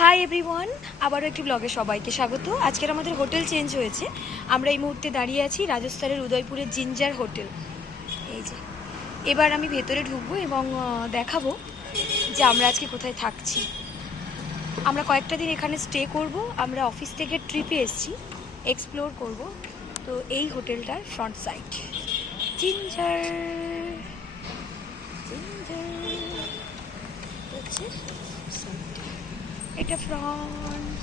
Hi everyone আবারও একটি ব্লগে সবাইকে স্বাগত। আজকের আমাদের হোটেল চেঞ্জ হয়েছে। আমরা এই মুহূর্তে দাঁড়িয়ে আছি রাজস্থানের উদয়পুরের জিঞ্জার হোটেল। এই যে, এবার আমি ভেতরে ঢুকবো এবং দেখাবো যে আমরা আজকে কোথায় থাকছি। আমরা কয়েকটা দিন এখানে স্টে করব। আমরা অফিস থেকে ট্রিপে এসেছি এক্সপ্লোর করব। তো এই হোটেলটার ফ্রন্ট সাইড জিঞ্জার! জিঞ্জার হচ্ছে এটা ফ্রন্ট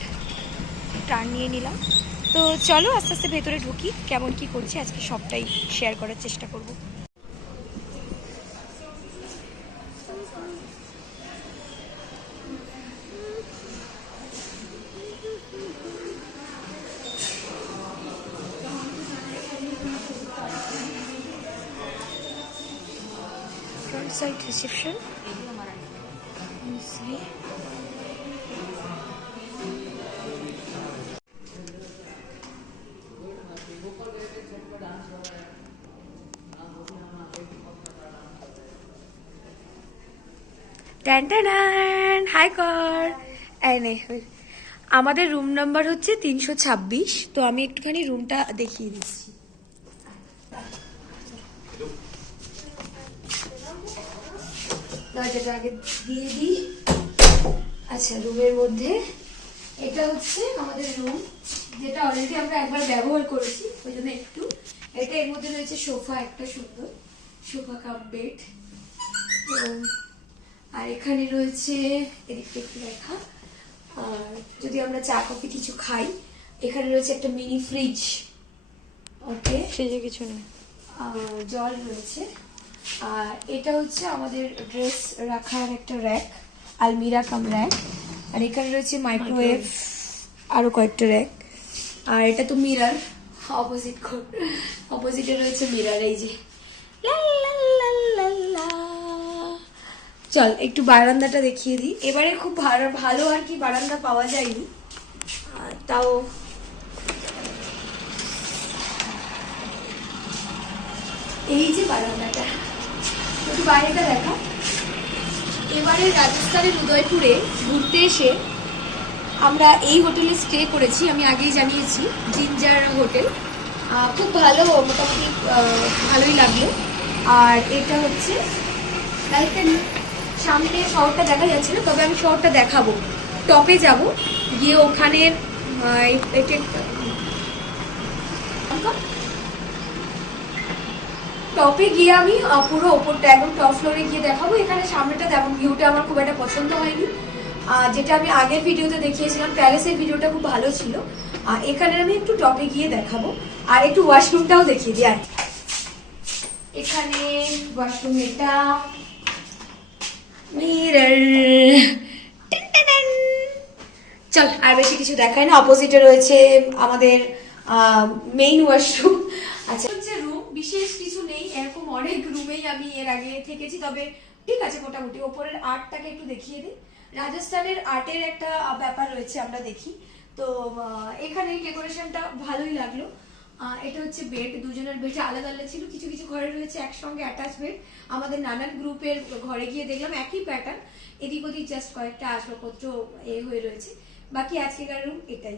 টার্ন নিয়ে নিলাম। তো চলো আস্তে আস্তে ভেতরে ঢুকি, কেমন কি করছি, আজকে সবটাই শেয়ার করার চেষ্টা করব। সাইড রিসেপশন ট্যান হাই কর আমাদের রুম নাম্বার হচ্ছে তিনশো ছাব্বিশ। তো আমি একটুখানি রুমটা দেখিয়ে দিচ্ছি। দরজাটা আগে দিয়ে দিই। আচ্ছা রুমের মধ্যে। এটা হচ্ছে আমাদের রুম যেটা অলরেডি আমরা একবার ব্যবহার করেছি, ওই জন্য একটু। এটা এর মধ্যে রয়েছে সোফা, একটা সুন্দর। সোফা কাপ বেড তো আর এখানে রয়েছে এদিকে একটু দেখা। আর যদি আমরা চা কফি কিছু খাই এখানে রয়েছে একটা মিনি ফ্রিজ ওকে ফ্রিজে কিছু নেই। জল রয়েছে। আর এটা হচ্ছে আমাদের ড্রেস রাখার একটা র্যাক আলমিরা কাম র্যাক আর এখানে রয়েছে মাইক্রোওয়েভ আরও কয়েকটা র্যাক আর এটা তো মিরার অপোজিট অপোজিটে রয়েছে মিরার এই যে। লা। চল, একটু বারান্দাটা দেখিয়ে দিই। এবারে খুব ভালো ভালো আর কি বারান্দা পাওয়া যায়নি। তাও এই যে বারান্দাটা। একটু বাইরেটা দেখা। এবারে রাজস্থানের উদয়পুরে ঘুরতে এসে আমরা এই হোটেলে স্টে করেছি, আমি আগেই জানিয়েছি, জিঞ্জার হোটেল। খুব ভালো, মোটামুটি ভালোই লাগল। আর এটা হচ্ছে রাইটের সামনে শহরটা দেখা যাচ্ছে না তবে আমি শহরটা দেখাবো। টপে যাব, গিয়ে ওখানে টপে গিয়ে আমি পুরো ওপরটা একদম টপ ফ্লোরে গিয়ে দেখাবো। এখানে সামনেটা তেমন ভিউটা আমার খুব একটা পছন্দ হয়নি। যেটা আমি আগের ভিডিওতে দেখিয়েছিলাম প্যালেসের ভিডিওটা খুব ভালো ছিল। আর এখানে আমি একটু টপে গিয়ে দেখাবো। আর একটু ওয়াশরুমটাও দেখিয়ে দিই আয়। এখানে ওয়াশরুম এটা মিরর। চল, আর বেশি কিছু দেখায় না। অপোজিটে রয়েছে আমাদের মেইন ওয়াশরুম আচ্ছা হচ্ছে রুম বিশেষ কিছু নেই। এরকম অনেক রুমেই আমি এর আগে থেকেছি। তবে ঠিক আছে, মোটামুটি। ওপরের আর্টটাকে একটু দেখিয়ে দিই। রাজস্থানের আর্টের একটা ব্যাপার রয়েছে, আমরা দেখি। তো এখানে ডেকোরেশনটা ভালোই লাগল। এটা হচ্ছে বেড দুজনের বেড আলাদা আলাদা ছিল, কিছু কিছু ঘরে রয়েছে একসঙ্গে অ্যাটাচ বেড আমাদের নানান গ্রুপের ঘরে গিয়ে দেখলাম একই প্যাটার্ন এদিক ওদিক জাস্ট কয়েকটা আসবাবপত্র এ হয়ে রয়েছে। বাকি আজকেকার রুম এটাই।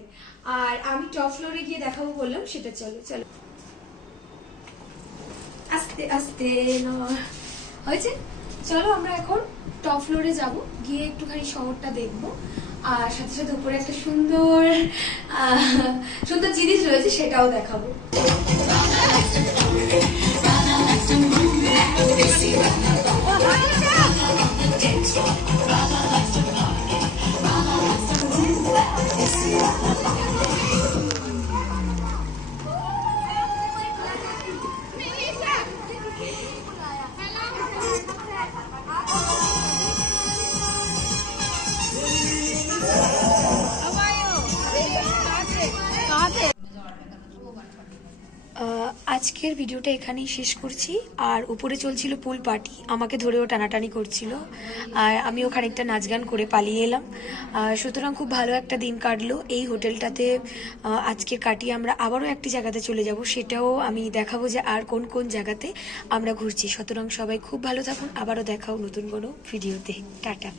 আর আমি টপ ফ্লোরে গিয়ে দেখাবো বললাম, সেটা চলো চলো। আস্তে আস্তে হয়েছে? চলো আমরা এখন টপ ফ্লোরে যাব, গিয়ে একটুখানি শহরটা দেখব। আর সাথে সাথে উপরে একটা সুন্দর সুন্দর জিনিস রয়েছে সেটাও দেখাবো। আজকের ভিডিওটা এখানেই শেষ করছি। আর উপরে চলছিল পুল পার্টি আমাকে ধরেও টানাটানি করছিল। আর আমিও খানিকটা নাচ গান করে পালিয়ে এলাম। সুতরাং খুব ভালো একটা দিন কাটলো। এই হোটেলটাতে আজকে কাটিয়ে আমরা আবারও একটি জায়গাতে চলে যাব। সেটাও আমি দেখাবো যে আর কোন কোন জায়গাতে আমরা ঘুরছি। সুতরাং সবাই খুব ভালো থাকুন। আবারও দেখাও নতুন কোনো ভিডিওতে। টাটা।